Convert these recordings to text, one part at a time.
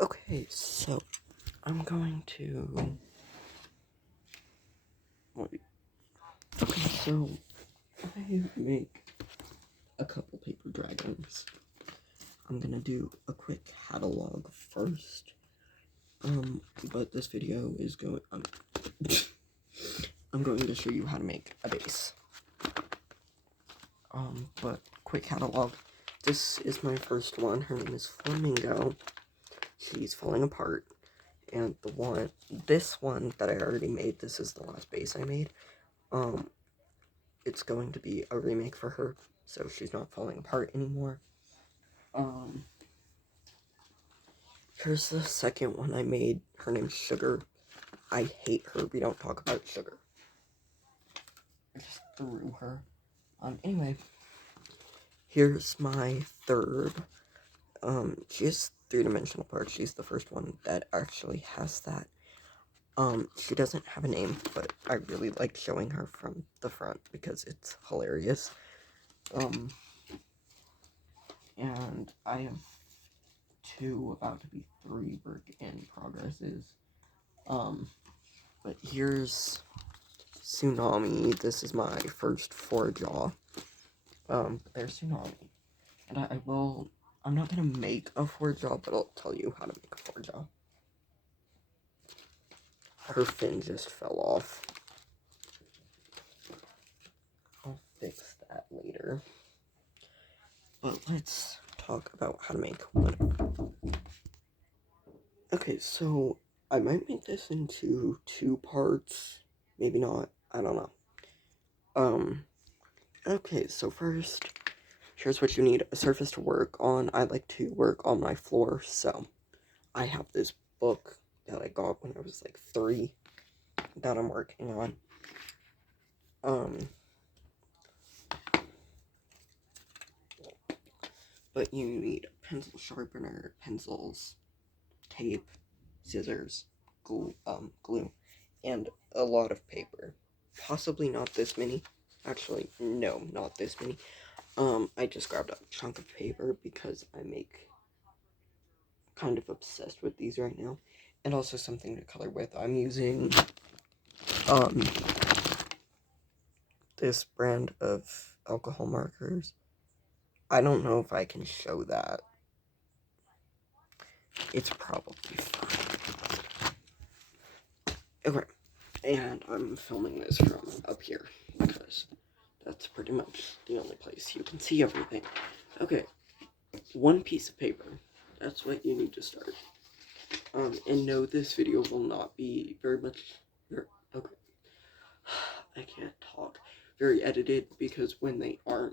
Okay, so I'm going to wait. Okay, so I make a couple paper dragons. I'm gonna do a quick catalog first. But this video is going. I'm going to show you how to make a base. But quick catalog. This is my first one. Her name is Flamingo. She's falling apart. And this one that I already made, this is the last base I made. It's going to be a remake for her, so she's not falling apart anymore. Here's the second one I made. Her name's Sugar. I hate her. We don't talk about Sugar. I just threw her. Anyway. Here's my third. She has three-dimensional parts. She's the first one that actually has that. She doesn't have a name, but I really like showing her from the front because it's hilarious. And I have two, about to be three work in progresses. But here's Tsunami. This is my first 4-jaw. There's Tsunami. And I'm not gonna make a 4-jaw, but I'll tell you how to make a 4-jaw. Her fin just fell off. I'll fix that later. But let's talk about how to make one. Okay, so I might make this into 2 parts. Maybe not. I don't know. Okay, so first, here's what you need. A surface to work on. I like to work on my floor, so I have this book that I got when I was like 3 that I'm working on. But you need a pencil sharpener, pencils, tape, scissors, glue, and a lot of paper. Possibly not this many. Actually, no, not this many. I just grabbed a chunk of paper because I'm kind of obsessed with these right now. And also something to color with. I'm using, this brand of alcohol markers. I don't know if I can show that. It's probably fine. Okay, and I'm filming this from up here because that's pretty much the only place you can see everything. Okay, 1 piece of paper. That's what you need to start. And no, this video will not be okay. I can't talk. Very edited, because when they are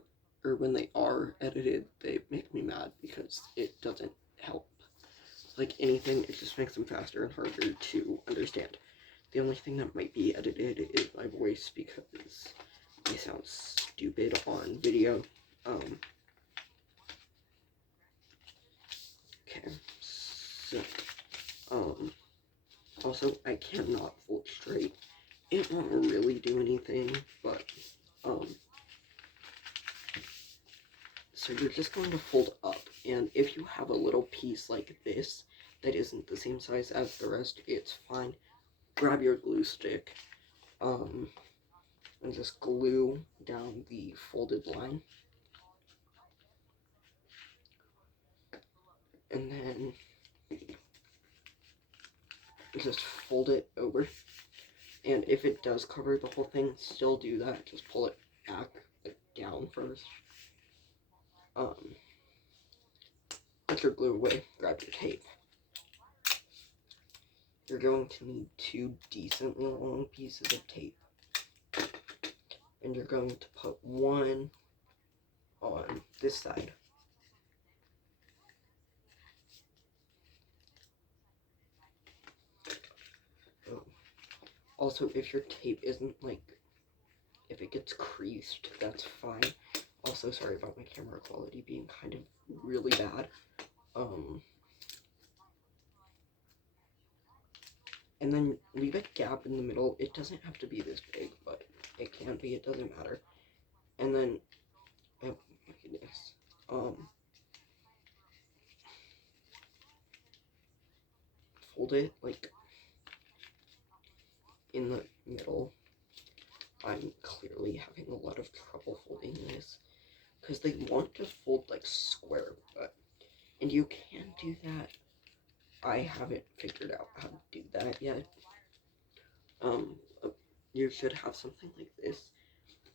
edited, they make me mad because it doesn't help. Like anything, it just makes them faster and harder to understand. The only thing that might be edited is my voice because I sound stupid on video. Okay, so, also, I cannot fold straight. It won't really do anything, but, so you're just going to fold up, and if you have a little piece like this that isn't the same size as the rest, it's fine. Grab your glue stick, and just glue down the folded line. And then just fold it over. And if it does cover the whole thing, still do that. Just pull it back, like, down first. Put your glue away. Grab your tape. You're going to need 2 decently long pieces of tape. And you're going to put one on this side. Also, if your tape isn't, like, if it gets creased, that's fine. Also, sorry about my camera quality being kind of really bad. And then leave a gap in the middle. It doesn't have to be this big, but it can be. It doesn't matter. And then, oh my goodness. fold it like in the middle. I'm clearly having a lot of trouble folding this because they want to fold like square, and you can do that. I haven't figured out how to do that yet. You should have something like this.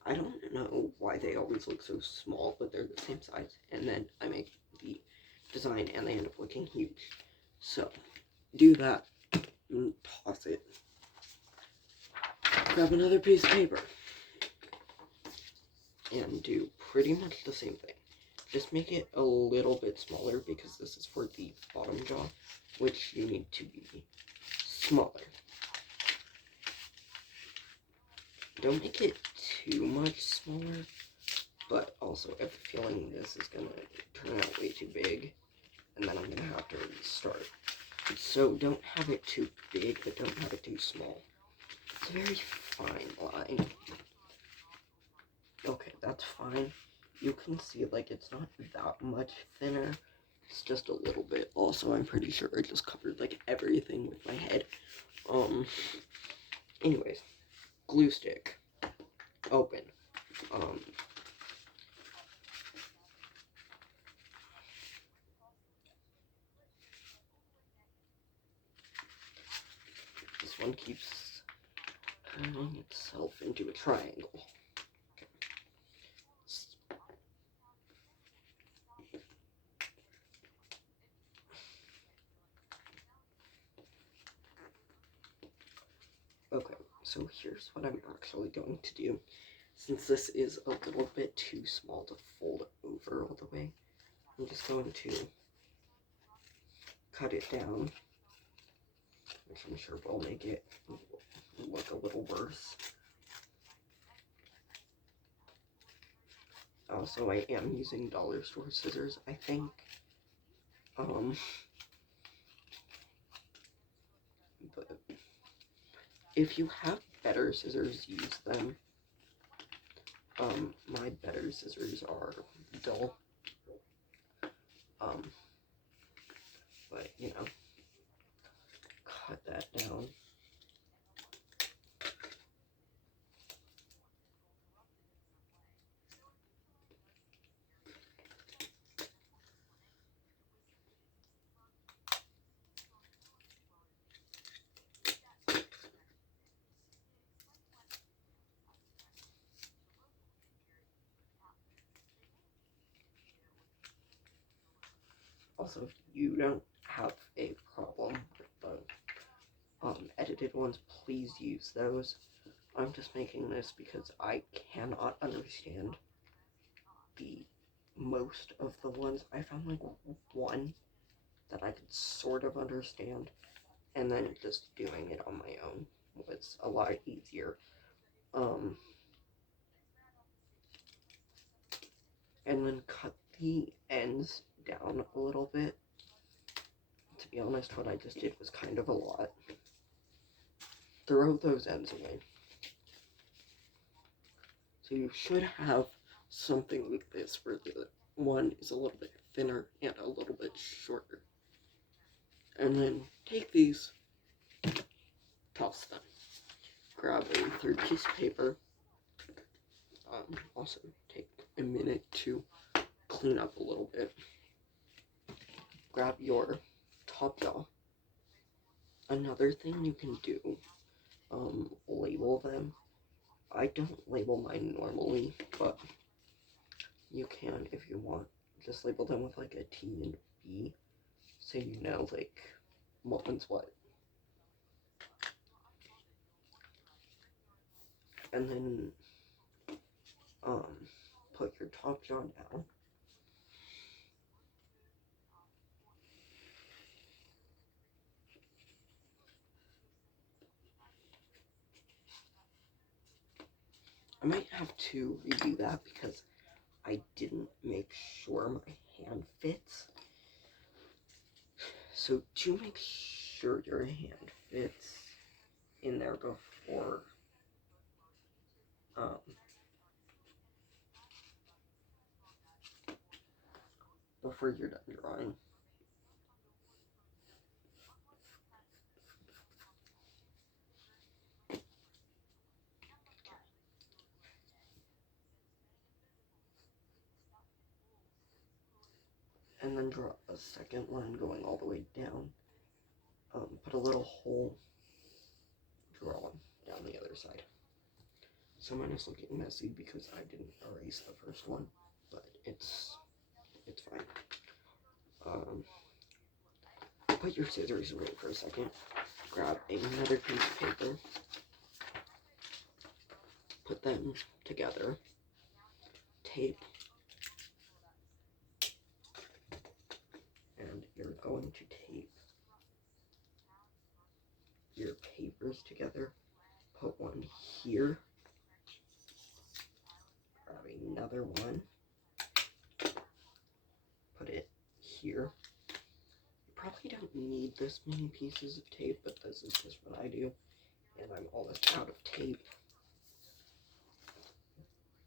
I don't know why they always look so small, but they're the same size. And then I make the design and they end up looking huge. So, do that and toss it. Grab another piece of paper and do pretty much the same thing. Just make it a little bit smaller because this is for the bottom jaw, which you need to be smaller. Don't make it too much smaller, but also I have a feeling this is going to turn out way too big, and then I'm going to have to restart. So don't have it too big, but don't have it too small. It's a very fine line. Okay, that's fine. You can see, like, it's not that much thinner. It's just a little bit. Also, I'm pretty sure I just covered, like, everything with my head. Anyways. Glue stick. Open. This one keeps turning itself into a triangle. Okay. Okay, so here's what I'm actually going to do. Since this is a little bit too small to fold over all the way, I'm just going to cut it down, which I'm sure will make it look a little worse. Also, I am using dollar store scissors, I think. But if you have better scissors, use them. My better scissors are dull. But, you know, cut that down. Also, if you don't have a problem with the edited ones, please use those. I'm just making this because I cannot understand the most of the ones. I found like one that I could sort of understand, and then just doing it on my own was a lot easier. And then cut the ends down a little bit. To be honest, what I just did was kind of a lot. Throw those ends away. So you should have something like this where the one is a little bit thinner and a little bit shorter. And then take these, toss them. Grab a third piece of paper. Also take a minute to clean up a little bit. Grab your top jaw. Another thing you can do, label them. I don't label mine normally, but you can if you want. Just label them with like a T and B, so you know like what one's what. And then put your top jaw down. I might have to redo that because I didn't make sure my hand fits. So to make sure your hand fits in there before you're done drawing, and then draw a second line going all the way down. Put a little hole, draw one down the other side. So mine is looking messy because I didn't erase the first one, but it's fine. Put your scissors away for a second. Grab another piece of paper. Put them together. Tape. And you're going to tape your papers together. Put one here. Grab another one. Put it here. You probably don't need this many pieces of tape, but this is just what I do. And I'm almost out of tape.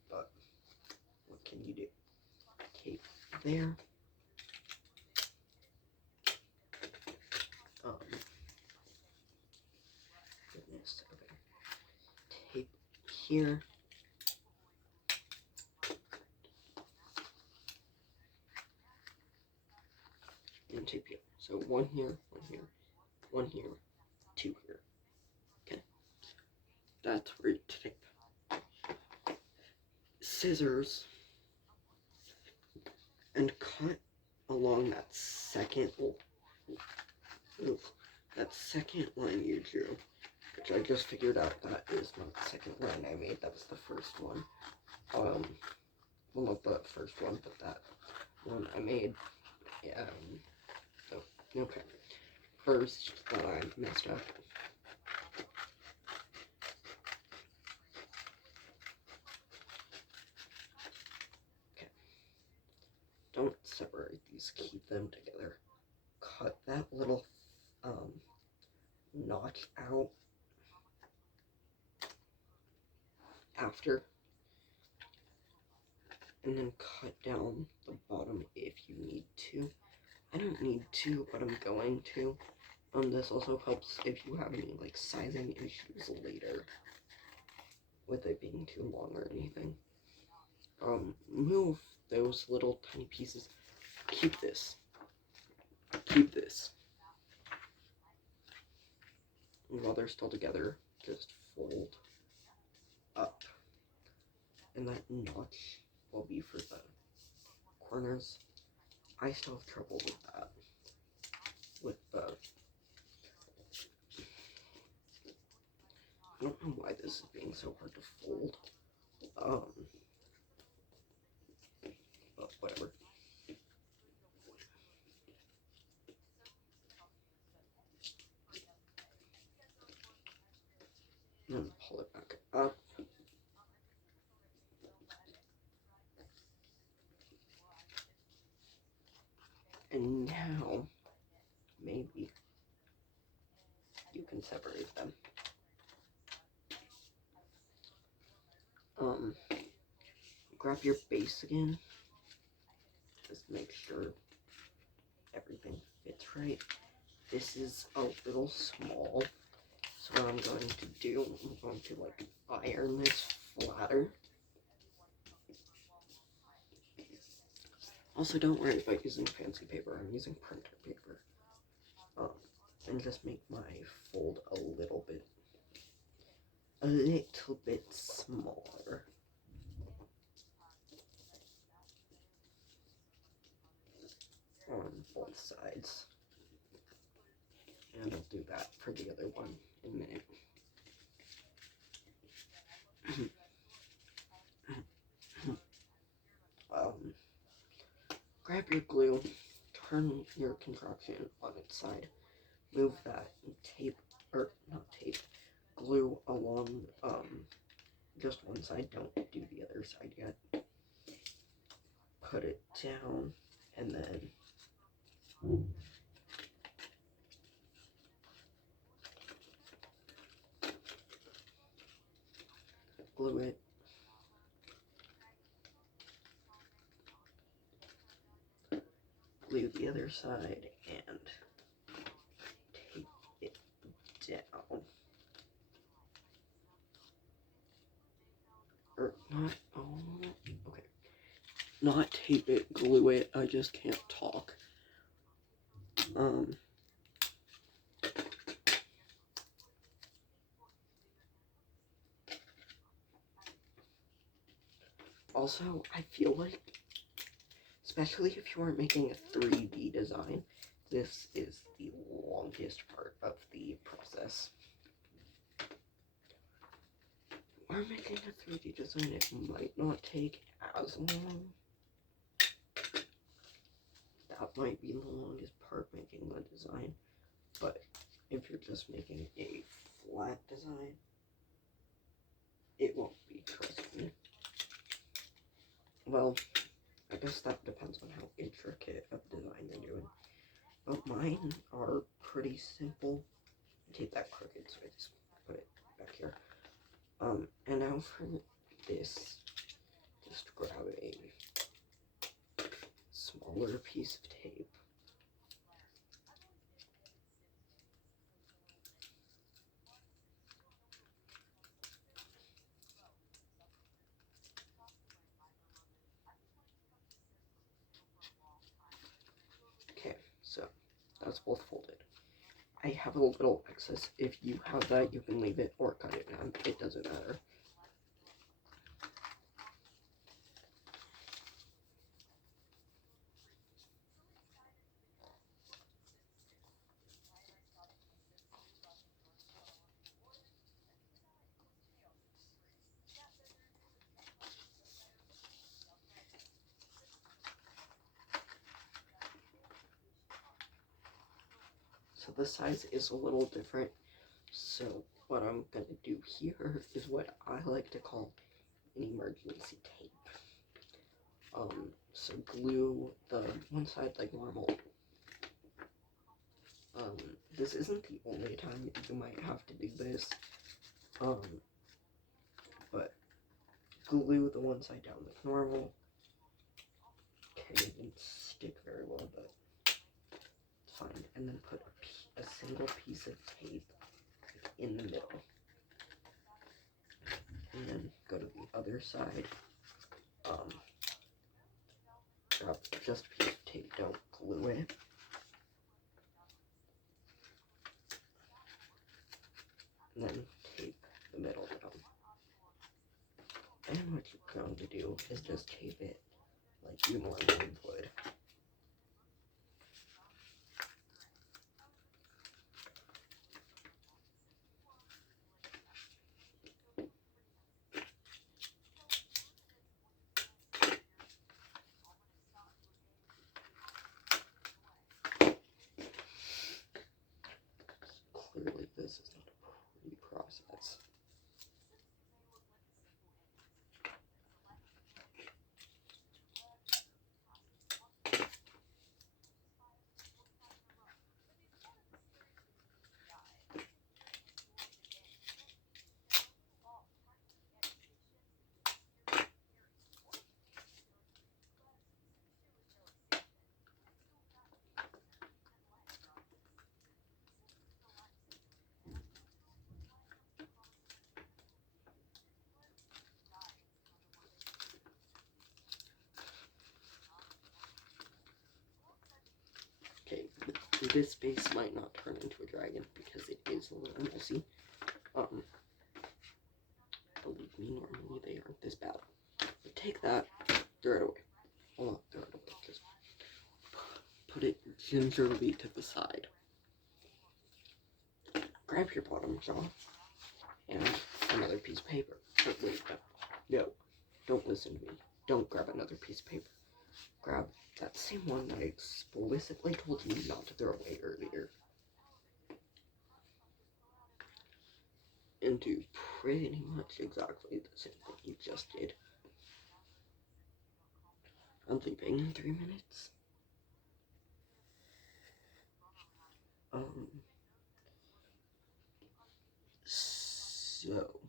But what can you do? Tape there. Goodness, okay. Tape here. And tape here. So one here, one here, two here. Okay. That's where you tape. Scissors. And cut along that second line you drew, which I just figured out that is not the second line I made, that was the first one. Well, not the first one, but that one I made. Okay. First that I messed up. Okay. Don't separate these, keep them together. Cut that little notch out after, and then cut down the bottom if you need to. I don't need to, but I'm going to. This also helps if you have any like sizing issues later with it being too long or anything. Move those little tiny pieces. Keep this. And while they're still together, just fold up. And that notch will be for the corners. I still have trouble with that. I don't know why this is being so hard to fold. But whatever. And then pull it back up. And now, maybe you can separate them. Grab your base again. Just make sure everything fits right. This is a little small, so what I'm going to do, I'm going to like iron this flatter. Also, don't worry about using fancy paper. I'm using printer paper. And just make my fold a little bit smaller. On both sides. And I'll do that for the other one in a minute. Grab your glue, turn your contraption on its side, move that glue along just one side, don't do the other side yet. Put it down, and then glue it. Glue the other side and tape it down. Or not, okay. Not tape it, glue it, I just can't talk. Um, also, I feel like, especially if you are making a 3D design, this is the longest part of the process. If you're making a 3D design, it might not take as long. That might be the longest part, making the design, but if you're just making a flat design, it won't be, trust me. Well, I guess that depends on how intricate of design you're doing. But mine are pretty simple. Take that crooked, so I just put it back here. And now for this, just grab a smaller piece of tape. Okay, so that's both folded. I have a little excess. If you have that, you can leave it or cut it down. It doesn't matter. So the size is a little different. So what I'm gonna do here is what I like to call an emergency tape. So glue the one side like normal. This isn't the only time you might have to do this. But glue the one side down like normal. Okay, it didn't stick very well, but it's fine. And then put a single piece of tape in the middle. And then go to the other side. Grab just a piece of tape, don't glue it. And then tape the middle down. And what you're going to do is just tape it like you normally would. Clearly this is not a pretty process. Okay, this base might not turn into a dragon because it is a little messy. Believe me, normally they aren't this bad. But take that, throw it away. Well, not throw it away, just put it gingerly to the side. Grab your bottom jaw and another piece of paper. But wait, no, don't listen to me. Don't grab another piece of paper. Grab that same one that I explicitly told you not to throw away earlier. And do pretty much exactly the same thing you just did. I'm leaving in 3 minutes. So,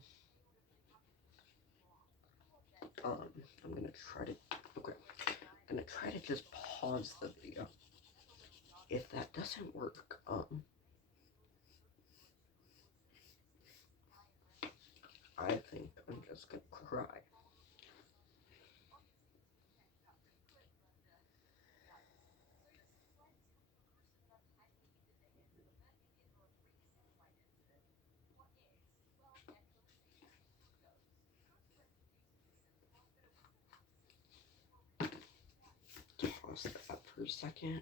I'm gonna try to, okay, I'm gonna try to just pause the video. If that doesn't work, I think I'm just gonna cry. for a second.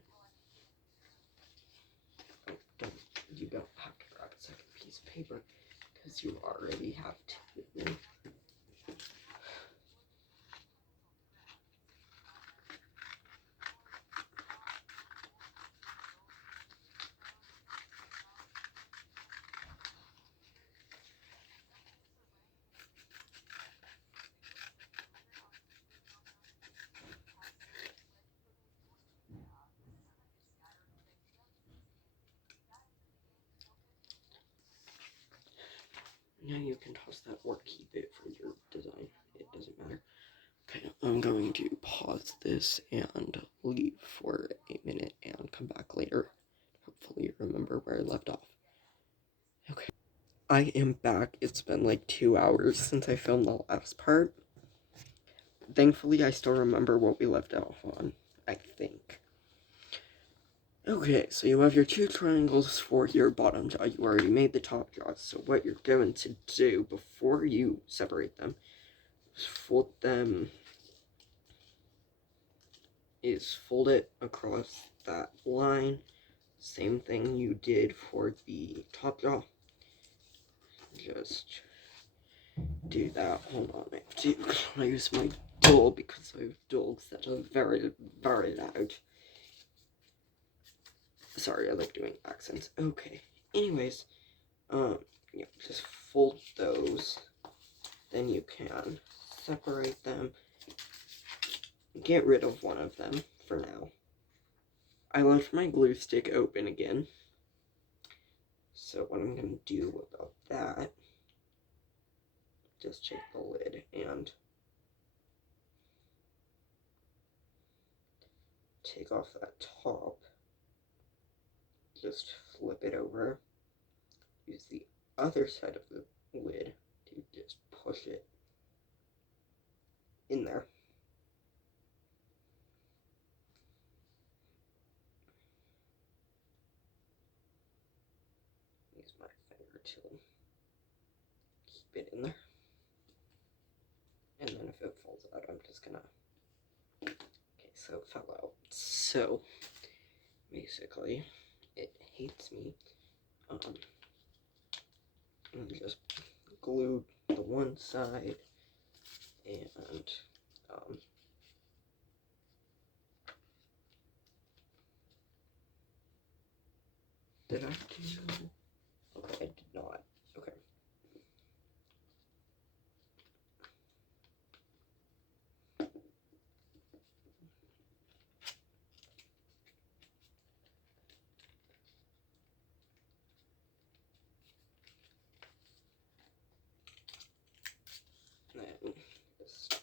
Oh, you don't have to grab a second piece of paper because you already have two. Now you can toss that or keep it for your design. It doesn't matter. Okay, I'm going to pause this and leave for a minute and come back later. Hopefully remember where I left off. Okay. I am back. It's been like 2 hours since I filmed the last part. Thankfully, I still remember what we left off on, I think. Okay, so you have your two triangles for your bottom jaw. You already made the top jaw, so what you're going to do before you separate them is fold it across that line. Same thing you did for the top jaw. Just do that. Hold on, I have to close my door because I have dogs that are very, very loud. Sorry, I like doing accents. Okay. Anyways, yeah, just fold those. Then you can separate them. Get rid of one of them for now. I left my glue stick open again. So what I'm going to do about that, just check the lid and take off that top. Just flip it over. Use the other side of the lid to just push it in there. Use my finger to keep it in there. And then if it falls out, I'm just gonna... Okay, so it fell out. So, basically, it hates me. And just glued the one side and did I do? Okay, I did not. Okay. Then just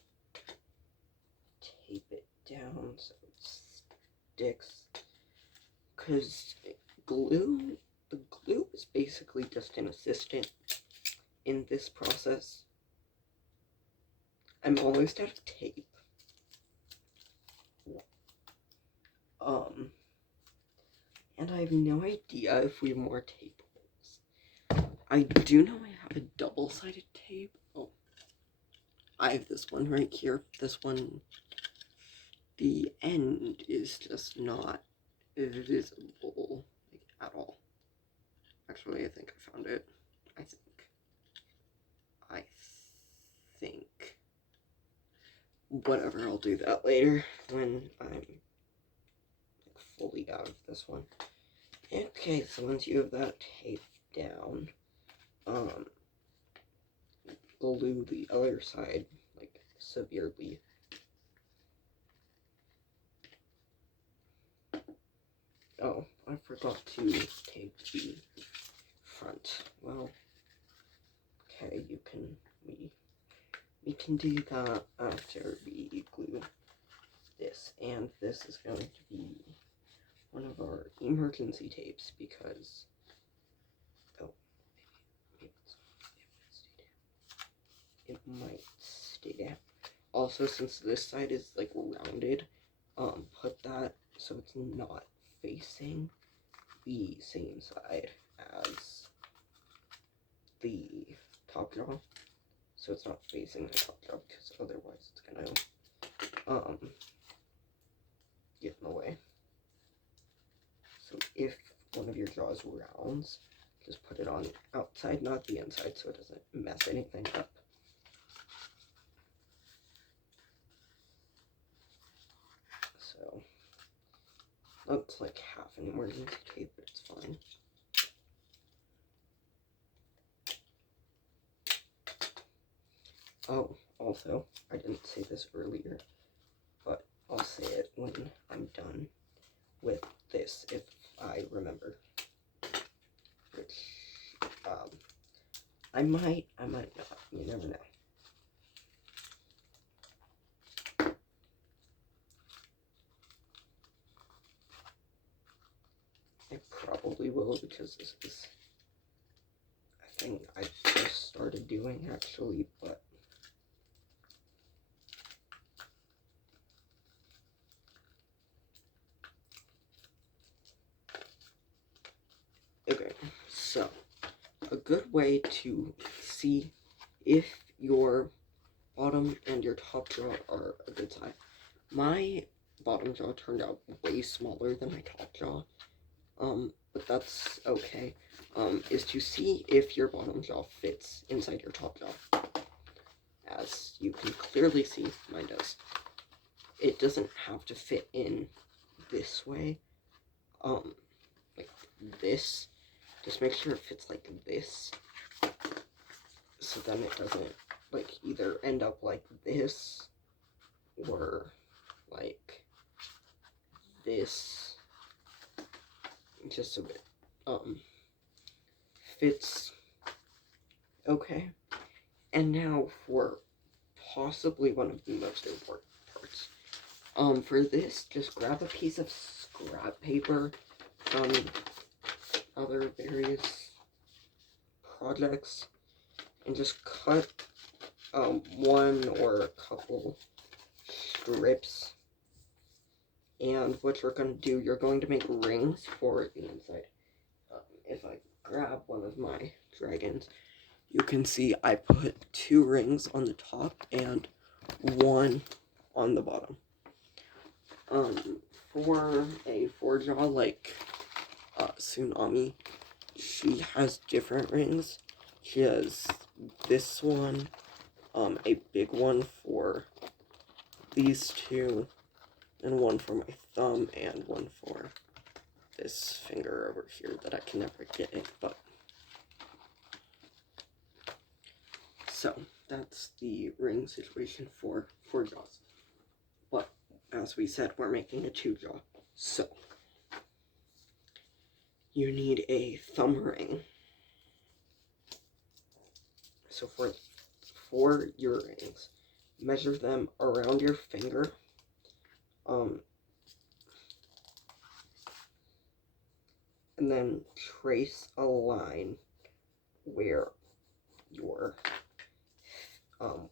tape it down so it sticks. Because the glue is basically just an assistant in this process. I'm almost out of tape. And I have no idea if we have more tape holes. I do know I have a double-sided tape. Oh, I have this one right here. This one, the end is just not visible like, at all. Actually, I think I found it. I think. Whatever, I'll do that later when I'm like, fully out of this one. Okay, so once you have that taped down, glue the other side, like, severely. Oh, I forgot to tape the front. Well, okay, we can do that after we glue this, and this is going to be one of our emergency tapes because, oh, it might stay down. Also, since this side is like rounded, put that so it's not facing the same side as the top jaw. So it's not facing the top jaw because otherwise it's gonna get in the way. So if one of your jaws rounds, just put it on the outside, not the inside, so it doesn't mess anything up. So, looks like half an emergency tape, but it's fine. Oh, also, I didn't say this earlier, but I'll say it when I'm done with this, if I remember. Which, I might not, you never know. I probably will, because this is a thing I just started doing, actually, but okay, so a good way to see if your bottom and your top jaw are a good size. My bottom jaw turned out way smaller than my top jaw, but that's okay, is to see if your bottom jaw fits inside your top jaw. As you can clearly see, mine does. It doesn't have to fit in this way, like this. Just make sure it fits like this, so then it doesn't, like, either end up like this, or like this, just so it, fits okay. And now for possibly one of the most important parts. For this, just grab a piece of scrap paper from other various projects and just cut one or a couple strips. And what you're going to do, you're going to make rings for the inside. If I grab one of my dragons, you can see I put 2 rings on the top and 1 on the bottom. For a 4-jaw like Tsunami, she has different rings. She has this one, a big one for these 2, and one for my thumb, and one for this finger over here that I can never get it, but... So, that's the ring situation for 4 jaws. But, as we said, we're making a 2-jaw. So, you need a thumb ring. So for your rings, measure them around your finger. And then trace a line where your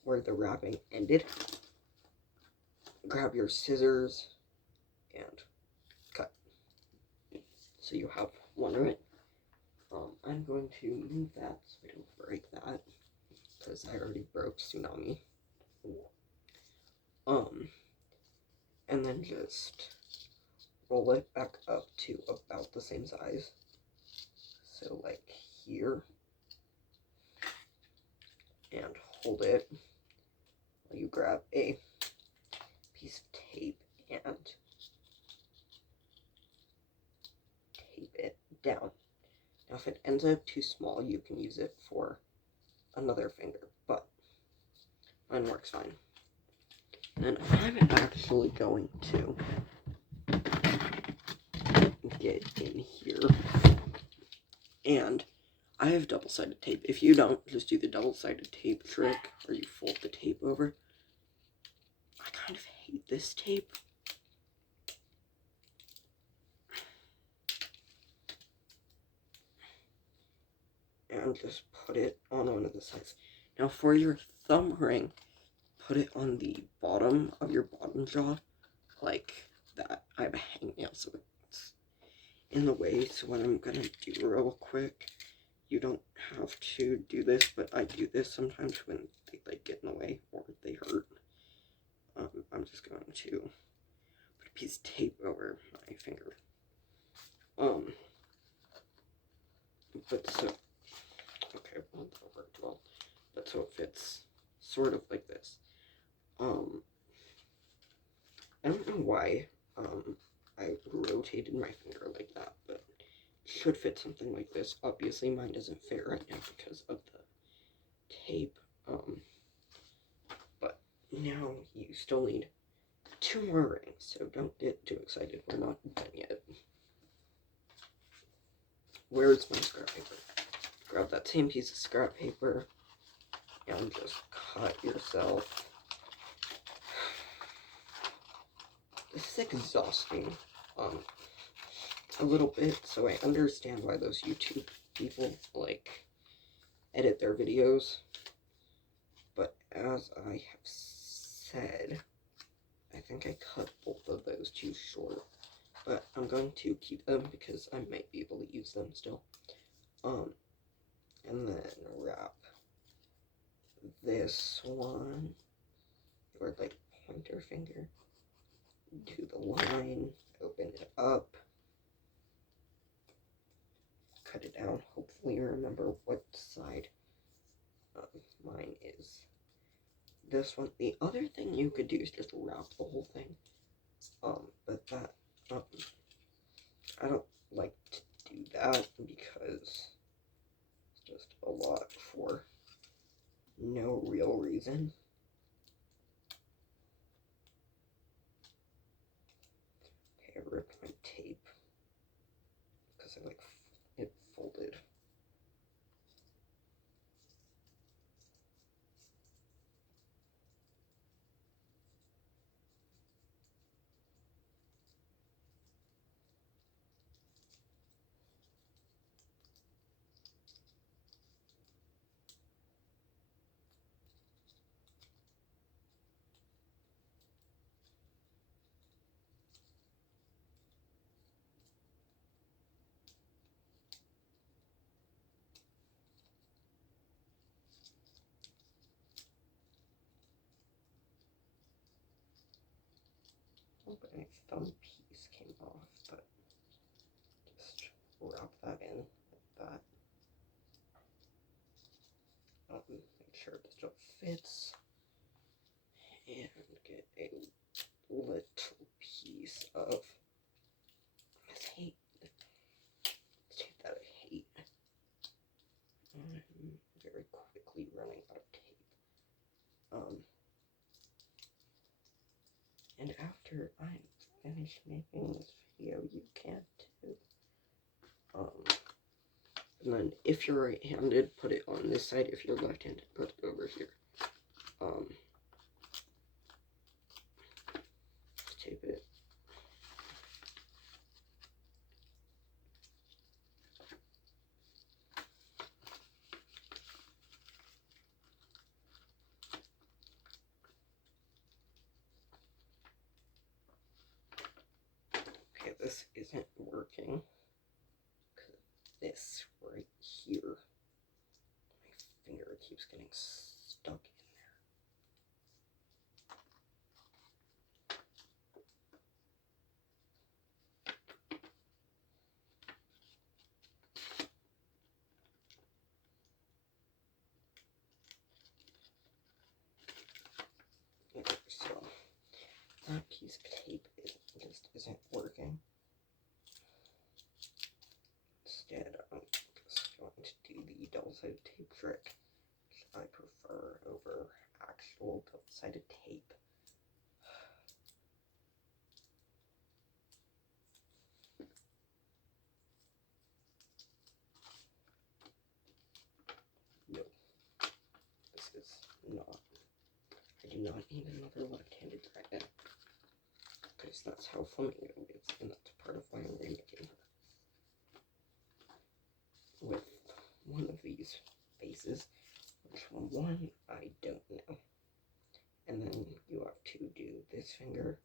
where the wrapping ended. Grab your scissors and cut. So you have one ring. I'm going to move that so I don't break that, because I already broke Tsunami. And then just roll it back up to about the same size. So like here. And hold it while you grab a piece of tape and tape it down. Now if it ends up too small, you can use it for another finger, but mine works fine. And I'm actually going to get in here, and I have double-sided tape. If you don't, just do the double-sided tape trick, or you fold the tape over. I kind of hate this tape. And just put it on one of the sides. Now for your thumb ring, put it on the bottom of your bottom jaw, like that. I have a hangnail, so it's in the way. So what I'm gonna do real quick, you don't have to do this, but I do this sometimes when they like get in the way or they hurt. I'm just going to put a piece of tape over my finger. Um, but so, okay, well, that worked well. But so it fits sort of like this. I don't know why, I rotated my finger like that, but it should fit something like this. Obviously, mine doesn't fit right now because of the tape, but now you still need 2 more rings, so don't get too excited. We're not done yet. Where's my scrap paper? Grab that same piece of scrap paper and just cut yourself. This is exhausting, a little bit, so I understand why those YouTube people, like, edit their videos. But as I have said, I think I cut both of those too short. But I'm going to keep them because I might be able to use them still. And then wrap this one, or like pointer finger, to the line, open it up, cut it down. Hopefully you remember what side mine is. This one. The other thing you could do is just wrap the whole thing. But that, I don't like to do that because it's just a lot for no real reason. Okay, I ripped my tape because I like it folded. Oh, but my thumb piece came off, but just wrap that in like that. Make sure it still fits, and get a little piece of this tape that I hate. I'm very quickly running out of tape. And after I'm finished making this video, you can too. And then if you're right-handed, put it on this side. If you're left-handed, put it over here. Tape it. Okay, this isn't working. This right here, my finger keeps getting stuck in there. Okay, so that piece of tape just isn't working. Instead, I'm just going to do the double-sided tape trick, which I prefer over actual double-sided tape. No, this is not. I do not need another left-handed right now, because that's how Flamingo is, and that's part of why I'm remaking her. With one of these faces, which one I don't know. And then you have to do this finger.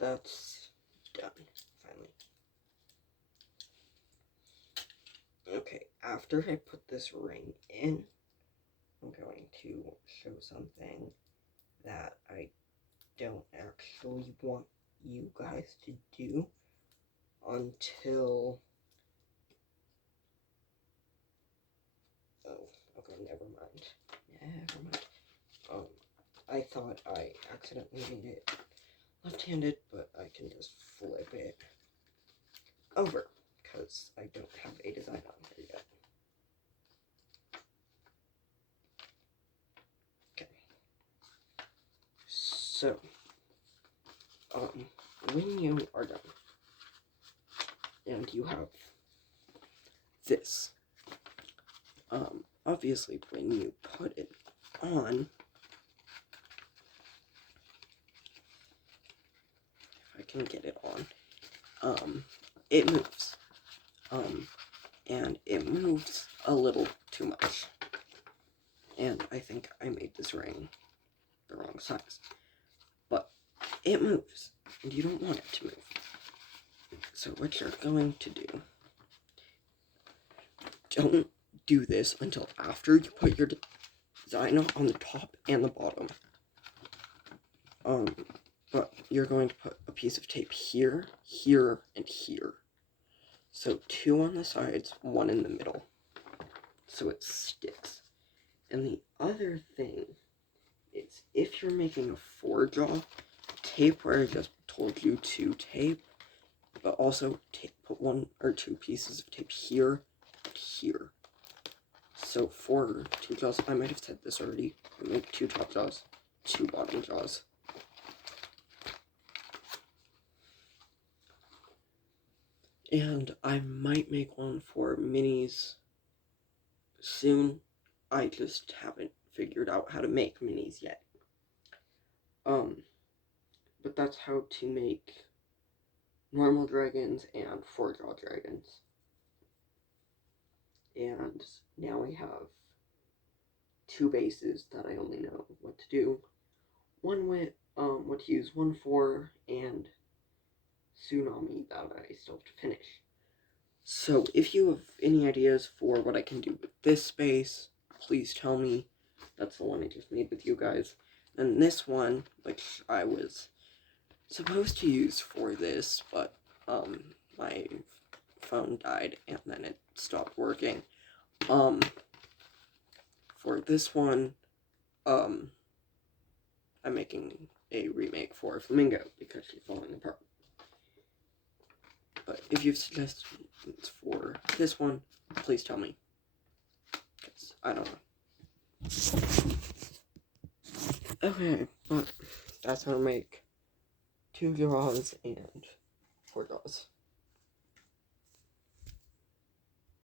that's done, finally. Okay, after I put this ring in, I'm going to show something that I don't actually want you guys to do until... Oh, okay, never mind. I thought I accidentally made it left-handed, but I can just flip it over, because I don't have a design on here yet. Okay. So, when you are done, and you have this, obviously when you put it on, if I can get it on, it moves, and it moves a little too much, and I think I made this ring the wrong size, but it moves, and you don't want it to move. So what you're going to do, don't do this until after you put your design on the top and the bottom. But you're going to put a piece of tape here, here, and here. So 2 on the sides, 1 in the middle, so it sticks. And the other thing is, if you're making a 4-jaw, tape where I just told you to tape, but also put 1 or 2 pieces of tape here and here. So for 2 jaws, I might have said this already, make 2 top jaws, 2 bottom jaws. And I might make one for minis soon. I just haven't figured out how to make minis yet. But that's how to make normal dragons and 4-jaw dragons. And now I have 2 bases that I only know what to do. One with, what to use, 1 for, and Tsunami that I still have to finish. So if you have any ideas for what I can do with this space, please tell me. That's the one I just made with you guys. And this one, which I was supposed to use for this, but my phone died and then it stopped working. For this one, I'm making a remake for Flamingo because she's falling apart. But if you have suggestions for this one, please tell me, because I don't know. Okay, but that's how to make 2 jaws and 4 jaws.